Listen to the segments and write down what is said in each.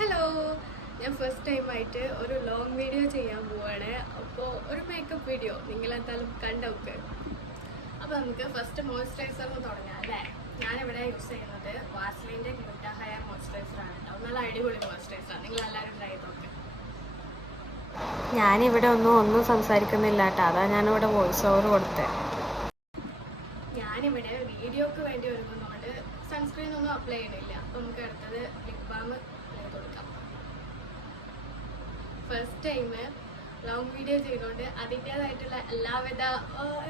Hello, ഞാൻ first ടൈമായിട്ട് ഒരു long video ചെയ്യാൻ പോവാണ്. അപ്പോൾ ഒരു മേക്കപ്പ് വീഡിയോ നിങ്ങളെന്തായാലും കണ്ടോക്ക്. അപ്പോൾ നമുക്ക് ഫസ്റ്റ് മോയ്സ്ചറൈസറിന് തുടങ്ങാം അല്ലേ. ഞാനിവിടെ യൂസ് ചെയ്യുന്നത് വാസ്ലിൻ്റെ ഗ്ലൂട്ടാ ഹെയർ മോയ്സ്ചറൈസറാണ് കേട്ടോ. നല്ല അടിപൊളി മോയ്സ്ചറൈസറാണ്, നിങ്ങളെല്ലാവരും ട്രൈ ചെയ്ത് നോക്ക്. ഞാനിവിടെ ഒന്നും സംസാരിക്കുന്നില്ല കേട്ടോ, അതാ ഞാനിവിടെ വോയിസ് ഓവർ കൊടുത്തത്. ഞാനിവിടെ വീഡിയോക്ക് വേണ്ടി ഒരുങ്ങുന്നതുകൊണ്ട് സൺസ്ക്രീൻ ഒന്നും അപ്ലൈ ചെയ്യണില്ല. അപ്പോൾ നമുക്ക് അടുത്തത് ലിപ് ബാം ചെയ്ത് കൊടുക്കാം. ഫസ്റ്റ് ടൈം ലോങ് വീഡിയോ ചെയ്തുകൊണ്ട് അതിൻ്റേതായിട്ടുള്ള എല്ലാവിധ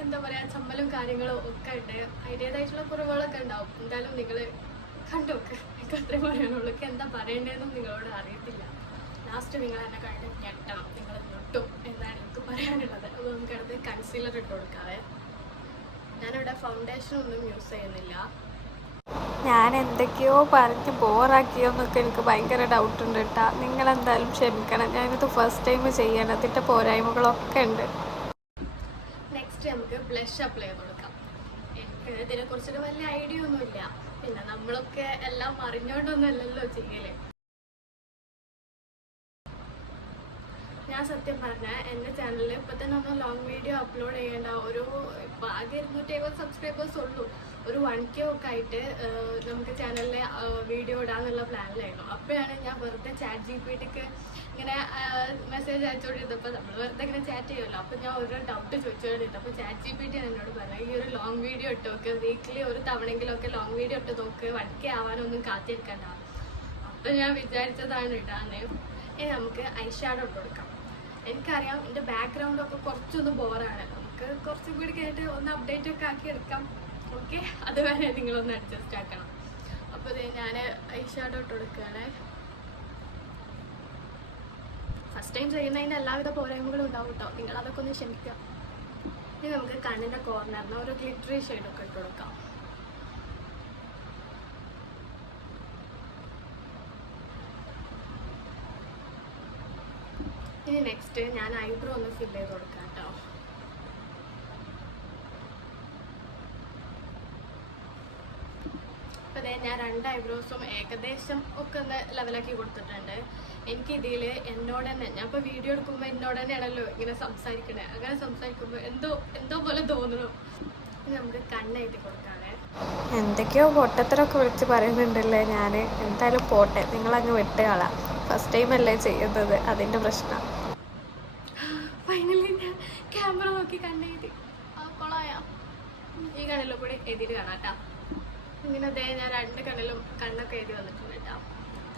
എന്താ പറയുക ചമ്മലും കാര്യങ്ങളും ഒക്കെ ഉണ്ട്. അതിൻ്റേതായിട്ടുള്ള കുറവുകളൊക്കെ ഉണ്ടാവും. എന്തായാലും നിങ്ങൾ കണ്ടോക്ക്. എനിക്ക് അത്രയും പറയാനുള്ളൂ. എനിക്ക് എന്താ പറയേണ്ടതെന്നും നിങ്ങളോട് അറിയത്തില്ല. ലാസ്റ്റ് നിങ്ങൾ എന്നെ കണ്ട് ഞെട്ടണം, നിങ്ങൾ ഞെട്ടും എന്നാണ് എനിക്ക് പറയാനുള്ളത്. അപ്പോൾ നമുക്ക് അടുത്ത് കൺസീലർ ഇട്ട് കൊടുക്കാവേ. ഞാനിവിടെ ഫൗണ്ടേഷൻ ഒന്നും യൂസ് ചെയ്യുന്നില്ല. ഞാൻ എന്തൊക്കെയോ പറഞ്ഞ് ബോറാക്കിയോന്നൊക്കെ എനിക്ക് ഭയങ്കര ഡൗട്ട് ഉണ്ട് കേട്ടോ. നിങ്ങളെന്തായാലും ക്ഷമിക്കണം, ഞാനിത് ഫസ്റ്റ് ടൈം ചെയ്യണം, അതിൻ്റെ പോരായ്മകളൊക്കെ ഉണ്ട്. നെക്സ്റ്റ് നമുക്ക് ബ്ലഷ് അപ്ലൈ ചെയ്ത് കൊടുക്കാം. എനിക്ക് ഇതിനെക്കുറിച്ചൊരു വലിയ ഐഡിയ ഒന്നുമില്ല. പിന്നെ നമ്മളൊക്കെ എല്ലാം അറിഞ്ഞുകൊണ്ടൊന്നുമല്ലല്ലോ ചെയ്യല്. ഞാൻ സത്യം പറഞ്ഞാൽ എൻ്റെ ചാനലിൽ ഇപ്പോൾ തന്നെ ഒന്ന് ലോങ് വീഡിയോ അപ്ലോഡ് ചെയ്യേണ്ട ഇപ്പോൾ ആകെ 250 സബ്സ്ക്രൈബേഴ്സ് ഉള്ളൂ. ഒരു 1K ഒക്കെ ആയിട്ട് നമുക്ക് ചാനലിൽ വീഡിയോ ഇടാന്നുള്ള പ്ലാനിലായിരുന്നു. അപ്പോഴാണ് ഞാൻ വെറുതെ ചാറ്റ് GPTക്ക് ഇങ്ങനെ മെസ്സേജ് അയച്ചുകൊണ്ടിരുന്നപ്പോൾ നമ്മൾ വെറുതെ ഇങ്ങനെ ചാറ്റ് ചെയ്യുമല്ലോ. അപ്പോൾ ഞാൻ ഓരോ ഡൗട്ട് ചോദിച്ചുകൊണ്ടിരുന്നത്. അപ്പോൾ ചാറ്റ് GPT എന്നോട് പറഞ്ഞു, ഈ ഒരു ലോങ് വീഡിയോ ഇട്ട് നോക്ക്, വീക്കിലി ഒരു തവണയെങ്കിലുമൊക്കെ ലോങ് വീഡിയോ ഇട്ട് നോക്ക്, 1K ആവാനൊന്നും കാത്തിരിക്കണ്ട. അപ്പോൾ ഞാൻ വിചാരിച്ചതാണ് ഇടാന്ന്. ഇനി നമുക്ക് ഐ ഷാഡോ ഇട്ട് കൊടുക്കാം. എനിക്കറിയാം എൻ്റെ ബാക്ക്ഗ്രൗണ്ടൊക്കെ കുറച്ചൊന്ന് ബോറാണ്. നമുക്ക് കുറച്ചും കൂടി കഴിഞ്ഞിട്ട് ഒന്ന് അപ്ഡേറ്റ് ഒക്കെ ആക്കി എടുക്കാം. ഓക്കെ, അതുവരെ നിങ്ങളൊന്ന് അഡ്ജസ്റ്റ് ആക്കണം. അപ്പോൾ ഞാൻ ഐ ഷാഡോ ഇട്ട് കൊടുക്കുകയാണ്. ഫസ്റ്റ് ടൈം ചെയ്യുന്നതിൻ്റെ എല്ലാവിധ പോരായ്മകളും ഉണ്ടാവും കേട്ടോ, നിങ്ങളതൊക്കെ ഒന്ന് ക്ഷമിക്കുക. ഇനി നമുക്ക് കണ്ണിൻ്റെ കോർണറിന് ഒരു ഗ്ലിറ്ററി ഷെയ്ഡൊക്കെ ഇട്ട് കൊടുക്കാം. ഇനി നെക്സ്റ്റ് ഞാൻ ഐബ്രോ ഒന്ന് ഫിൽ ചെയ്ത് കൊടുക്കാം കേട്ടോ. അപ്പോൾ ഞാൻ 2 ഐബ്രോസും ഏകദേശം ഒക്കെ ഒന്ന് ലെവലാക്കി കൊടുത്തിട്ടുണ്ട്. എനിക്ക് ഇതിൽ എന്നോട് തന്നെ, ഞാൻ ഇപ്പോൾ വീഡിയോ എടുക്കുമ്പോൾ എന്നോട് തന്നെയാണല്ലോ ഇങ്ങനെ സംസാരിക്കണേ. അങ്ങനെ സംസാരിക്കുമ്പോൾ എന്തോ പോലെ തോന്നുന്നു. ഇനി നമുക്ക് കണ്ണെഴുതി കൊടുക്കാതെ. എന്തൊക്കെയോ പൊട്ടത്തരൊക്കെ വിളിച്ച് പറയുന്നുണ്ടല്ലേ. ഞാൻ എന്തായാലും പോട്ടെ, നിങ്ങളങ്ങ് വിട്ടുകളാം. ഫസ്റ്റ് ടൈം അല്ലേ ചെയ്യുന്നത്, അതിൻ്റെ പ്രശ്നം. ഫൈനലി ഞാൻ ക്യാമറ നോക്കി കണ്ണെഴുതി. കൊളായ ഈ കണ്ണിലും കൂടി എഴുതിയിട്ട് കാണാം കേട്ടോ. ഇങ്ങനെ ഞാൻ 2 കണ്ണിലും കണ്ണൊക്കെ എഴുതി വന്നിട്ടുണ്ട് കേട്ടോ.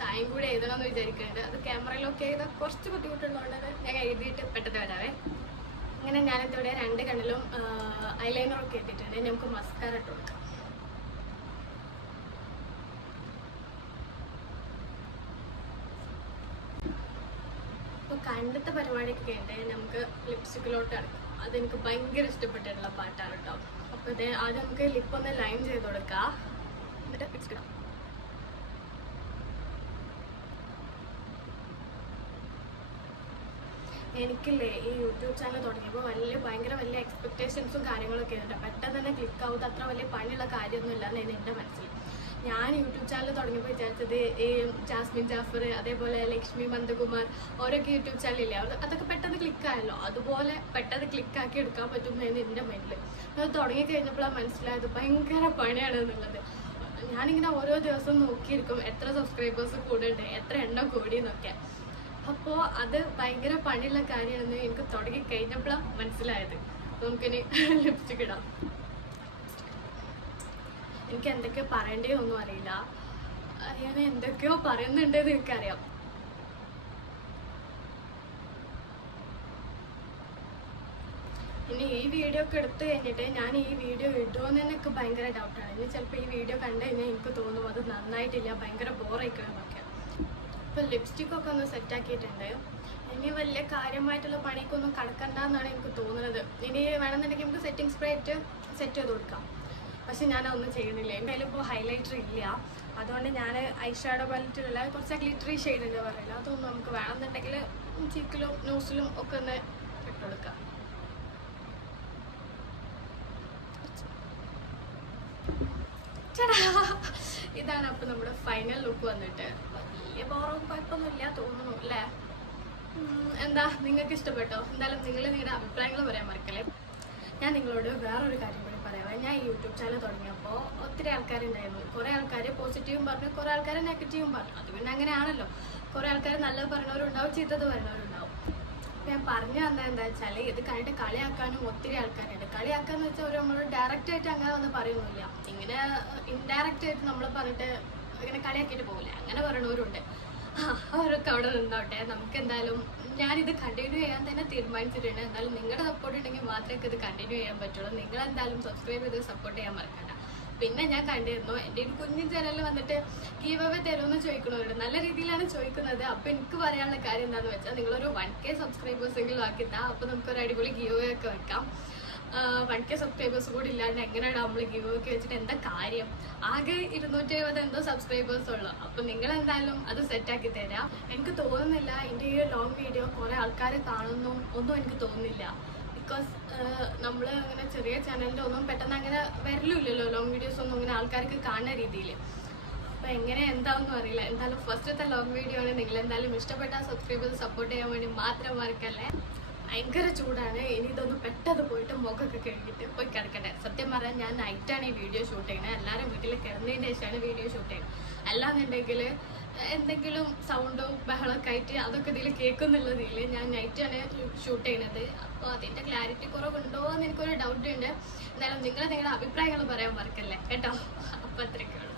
തായും കൂടി എഴുതണമെന്ന് വിചാരിക്കുന്നുണ്ട്. അത് ക്യാമറയിലൊക്കെ എഴുതാൻ കുറച്ച് ബുദ്ധിമുട്ടുള്ളതുകൊണ്ട് ഞാൻ എഴുതിയിട്ട് പെട്ടെന്ന് വരാവേ. അങ്ങനെ ഞാനിവിടെ 2 കണ്ണിലും ഐലൈനറൊക്കെ എഴുതിയിട്ടുണ്ട്. നമുക്ക് മസ്കാര ഇട്ട് കൊടുക്കാം. അപ്പോൾ കണ്ടത്തെ പരിപാടിയൊക്കെ കഴിഞ്ഞിട്ട് നമുക്ക് ലിപ്സ്റ്റിക്കിലോട്ട് കിടക്കാം. അതെനിക്ക് ഭയങ്കര ഇഷ്ടപ്പെട്ടിട്ടുള്ള പാട്ടാണ് കേട്ടോ. അപ്പോൾ ആദ്യം നമുക്ക് ലിപ്പൊന്ന് ലൈൻ ചെയ്ത് കൊടുക്കാം, എന്നിട്ട് ലിപ്സ്റ്റിക് ഇടാം. എനിക്കില്ലേ ഈ യൂട്യൂബ് ചാനൽ തുടങ്ങിയപ്പോൾ ഭയങ്കര വലിയ എക്സ്പെക്റ്റേഷൻസും കാര്യങ്ങളൊക്കെ ഉണ്ട്. പെട്ടെന്ന് തന്നെ ക്ലിക്ക് ആവുന്നത് അത്ര വലിയ പണിയുള്ള കാര്യമൊന്നുമില്ല എന്നാണ് എൻ്റെ മനസ്സിൽ. ഞാൻ യൂട്യൂബ് ചാനൽ തുടങ്ങിയപ്പോൾ വിചാരിച്ചത് ഈ ജാസ്മിൻ ജാഫർ, അതേപോലെ ലക്ഷ്മി നന്ദകുമാർ, ഓരോക്കെ യൂട്യൂബ് ചാനലില്ലേ, അതൊക്കെ പെട്ടെന്ന് ക്ലിക്കായല്ലോ, അതുപോലെ പെട്ടെന്ന് ക്ലിക്കാക്കി എടുക്കാൻ പറ്റുമെന്നായിരുന്നു എൻ്റെ മൈൻഡിൽ. അത് തുടങ്ങി കഴിഞ്ഞപ്പോഴാണ് മനസ്സിലായത് ഭയങ്കര പണിയാണ് എന്നുള്ളത്. ഞാനിങ്ങനെ ഓരോ ദിവസവും നോക്കിയിരിക്കും എത്ര സബ്സ്ക്രൈബേഴ്സ് കൂടുന്നുണ്ട്, എത്ര എണ്ണം കൂടിയെന്നൊക്കെ. അപ്പോൾ അത് ഭയങ്കര പണിയുള്ള കാര്യമാണെന്ന് എനിക്ക് തുടങ്ങി കഴിഞ്ഞപ്പോഴാണ് മനസ്സിലായത്. നമുക്കിനി ലിപ്സ്റ്റിക് ഇടാം. എനിക്ക് എന്തൊക്കെയോ പറയേണ്ടതൊന്നും അറിയില്ല. ഞാൻ എന്തൊക്കെയോ പറയുന്നുണ്ടെന്ന് എനിക്കറിയാം. ഇനി ഈ വീഡിയോ ഒക്കെ എടുത്തു കഴിഞ്ഞിട്ട് ഞാൻ ഈ വീഡിയോ ഇടുമെന്ന് തന്നെ എനിക്ക് ഭയങ്കര ഡൗട്ടാണ്. ഇനി ചിലപ്പോൾ ഈ വീഡിയോ കണ്ടു കഴിഞ്ഞാൽ എനിക്ക് തോന്നും അത് നന്നായിട്ടില്ല, ഭയങ്കര ബോറായിക്കണമെന്നൊക്കെ. ഇപ്പോൾ ലിപ്സ്റ്റിക്കൊക്കെ ഒന്ന് സെറ്റാക്കിയിട്ടുണ്ട്. ഇനി വലിയ കാര്യമായിട്ടുള്ള പണിക്കൊന്നും കടക്കണ്ടെന്നാണ് എനിക്ക് തോന്നുന്നത്. ഇനി വേണമെന്നുണ്ടെങ്കിൽ നമുക്ക് സെറ്റിംഗ് സ്പ്രേ ആയിട്ട് സെറ്റ് ചെയ്ത് കൊടുക്കാം. പക്ഷെ ഞാനതൊന്നും ചെയ്യുന്നില്ല. എൻ്റെ ഇപ്പോൾ ഹൈലൈറ്റർ ഇല്ല, അതുകൊണ്ട് ഞാൻ ഐ ഷാഡോ പാലറ്റിലുള്ള കുറച്ച് ഗ്ലിറ്ററി ഷെയ്ഡ് എന്ന് പറയില്ല, അതൊന്നും നമുക്ക് വേണമെന്നുണ്ടെങ്കിൽ ചീക്കിലും ന്യൂസിലും ഒക്കെ ഒന്ന് ഇട്ട് കൊടുക്കാം. ഇതാണ് അപ്പോൾ നമ്മുടെ ഫൈനൽ ലുക്ക് വന്നിട്ട്. വലിയ ബോറും കുഴപ്പമൊന്നുമില്ല തോന്നുന്നു അല്ലേ. എന്താ നിങ്ങൾക്ക് ഇഷ്ടപ്പെട്ടോ? എന്തായാലും നിങ്ങൾ നിങ്ങളുടെ അഭിപ്രായങ്ങൾ പറയാൻ മറക്കല്ലേ. ഞാൻ നിങ്ങളോട് വേറൊരു കാര്യം കൂടി പറയാം. ഞാൻ ഈ യൂട്യൂബ് ചാനൽ തുടങ്ങിയപ്പോൾ ഒത്തിരി ആൾക്കാരുണ്ടായിരുന്നു. കുറേ ആൾക്കാർ പോസിറ്റീവും പറഞ്ഞു, കുറേ ആൾക്കാർ നെഗറ്റീവും പറഞ്ഞു. അത് പിന്നെ അങ്ങനെയാണല്ലോ. കുറേ ആൾക്കാർ നല്ലത് പറയുന്നവരുണ്ടാവും, ചീത്തത് പറയുന്നവരുണ്ടാവും. ഞാൻ പറഞ്ഞു തന്നത് എന്താ വെച്ചാൽ, ഇത് കണ്ടിട്ട് കളിയാക്കാനും ഒത്തിരി ആൾക്കാരുണ്ട്. കളിയാക്കാന്ന് വെച്ചാൽ ഒരു നമ്മൾ ഡയറക്റ്റ് ആയിട്ട് അങ്ങനെ ഒന്നും പറയുന്നില്ല, ഇങ്ങനെ ഇൻഡയറക്റ്റ് ആയിട്ട് നമ്മൾ പറഞ്ഞിട്ട് ഇങ്ങനെ കളിയാക്കിയിട്ട് പോകില്ല, അങ്ങനെ പറയണവരുണ്ട്. അവരൊക്കെ അവിടെ നിന്നോട്ടെ. നമുക്ക് എന്തായാലും ഞാനിത് കണ്ടിന്യൂ ചെയ്യാൻ തന്നെ തീരുമാനിച്ചിട്ടുണ്ട്. എന്നാലും നിങ്ങളുടെ സപ്പോർട്ട് ഉണ്ടെങ്കിൽ മാത്രമേ ഇത് കണ്ടിന്യൂ ചെയ്യാൻ പറ്റുള്ളൂ. നിങ്ങളെന്തായാലും സബ്സ്ക്രൈബ് ചെയ്ത് സപ്പോർട്ട് ചെയ്യാൻ മറക്കണ്ട. പിന്നെ ഞാൻ കണ്ടിരുന്നു എൻ്റെ ഒരു കുഞ്ഞു ചാനലിൽ വന്നിട്ട് ഗീവ് അവേ തരുമെന്ന് ചോദിക്കണവരുണ്ട്. നല്ല രീതിയിലാണ് ചോദിക്കുന്നത്. അപ്പോൾ എനിക്ക് പറയാനുള്ള കാര്യം എന്താണെന്ന് വെച്ചാൽ, നിങ്ങളൊരു 1K സബ്സ്ക്രൈബേഴ്സ് എങ്കിലും ആക്കിത്താ. അപ്പോൾ നമുക്കൊരു അടിപൊളി ഗീവ് അവേ ഒക്കെ വെക്കാം. 1K സബ്സ്ക്രൈബേഴ്സ് കൂടി ഇല്ലാണ്ട് എങ്ങനെയാണ് നമ്മൾ ഗീവ് ഒക്കെ വെച്ചിട്ട് എന്താ കാര്യം? ആകെ 270 എന്തോ സബ്സ്ക്രൈബേഴ്സ് ഉള്ളു. അപ്പോൾ നിങ്ങളെന്തായാലും അത് സെറ്റാക്കി തരാം. എനിക്ക് തോന്നുന്നില്ല എൻ്റെ ഈ ലോങ് വീഡിയോ കുറേ ആൾക്കാർ കാണുന്നു ഒന്നും എനിക്ക് തോന്നുന്നില്ല. ബിക്കോസ് നമ്മൾ അങ്ങനെ ചെറിയ ചാനലിൻ്റെ ഒന്നും പെട്ടെന്ന് അങ്ങനെ വരലില്ലല്ലോ ലോങ് വീഡിയോസ് ഒന്നും അങ്ങനെ ആൾക്കാർക്ക് കാണുന്ന രീതിയിൽ. അപ്പോൾ എങ്ങനെ എന്താണെന്നും അറിയില്ല. എന്തായാലും ഫസ്റ്റത്തെ ലോങ് വീഡിയോ ആണ്. നിങ്ങളെന്തായാലും ഇഷ്ടപ്പെട്ട സബ്സ്ക്രൈബേഴ്സ് സപ്പോർട്ട് ചെയ്യാൻ വേണ്ടി മാത്രം മറക്കല്ലേ. ഭയങ്കര ചൂടാണ്. ഇനി ഇതൊന്ന് പെട്ടെന്ന് പോയിട്ട് മുഖമൊക്കെ കഴുകിയിട്ട് പോയി കിടക്കട്ടെ. സത്യം പറഞ്ഞാൽ ഞാൻ നൈറ്റാണ് ഈ വീഡിയോ ഷൂട്ട് ചെയ്യുന്നത്. എല്ലാവരും വീട്ടിൽ കിടന്നതിന് ശേഷമാണ് വീഡിയോ ഷൂട്ട് ചെയ്യുന്നത്. അല്ലാന്നുണ്ടെങ്കിൽ എന്തെങ്കിലും സൗണ്ടോ ബഹളമൊക്കെ ആയിട്ട് അതൊക്കെ ഇതിൽ കേൾക്കുന്നുള്ളതിൽ ഞാൻ നൈറ്റാണ് ഷൂട്ട് ചെയ്യുന്നത്. അപ്പോൾ അതിൻ്റെ ക്ലാരിറ്റി കുറവുണ്ടോ എന്ന് എനിക്കൊരു ഡൗട്ട് ഉണ്ട്. എന്തായാലും നിങ്ങളുടെ അഭിപ്രായങ്ങൾ പറയാൻ മറക്കല്ലേ കേട്ടോ. അപ്പോൾ അത്രയൊക്കെയുള്ളൂ.